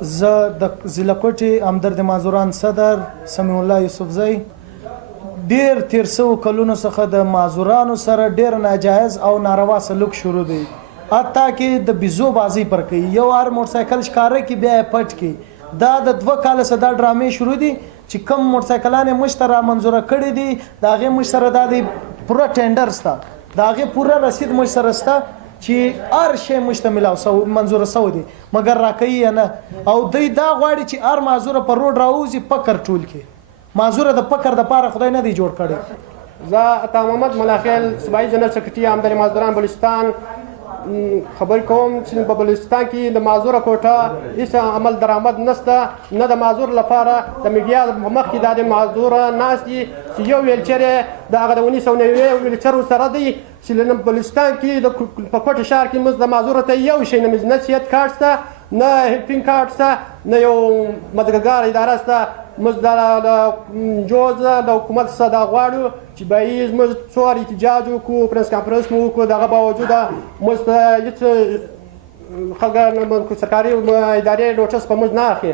زه د ضلع کوټې همدرد مازوران صدر سمیع الله یوسفزی ډیر تیر سوو کلونو څخه د مازورانو سره ډیر ناجایز او ناروا سلوک شروع دی. حتی کې د بیزو بازی پر کوي، یو هر موټرسایکل ښکاره کی بیا یې پټ کی. دا د 2 کال څخه دا ډرامې شروع دي چې کوم موټرسایکلان یې موږ ته را منظوره کړي دي د هغې موږ سره دا دی پوره ټینډر سته، د هغې پوره رسید موږ سره سته چې هر شی موږ ته ملاو منظوره سوی دی، مګر راکوي یې نه. او دوی دا غواړي چې هر معذوره په روډ راوځي فقر ټول کړي. معذوره د فقر دپاره خدای نه دی جوړ کړی. زه عطا محمد ملاخیل صوبایي جنرال سکرټري همدرد مازوران بلوچستان خبر کوم چې په بلوچستان کې د معذوره کوټه هیڅ عمل درآمد نشته، نه د معذور لپاره د میډیا مخ کې دا د معذوره ناست دي چې یو ویلچر یې د هغه د 1990 ویلچرو سره دی چې بلوچستان کې په کوټه ښار کې موږ د معذوره ته یو شی نه نه سیټ کارت شته، نه هیلپینګ کارت شته، نه یو مددګار اداره شته. موږ د جوز د حکومت څخه دا غواړو چې باید موږ څو احتجاج وکړو، پریس کانفرنس مو وکړو، دغه باوجود موږ ته هېڅ خلک سرکاري ادارې نوټس په موږ نه اخلي.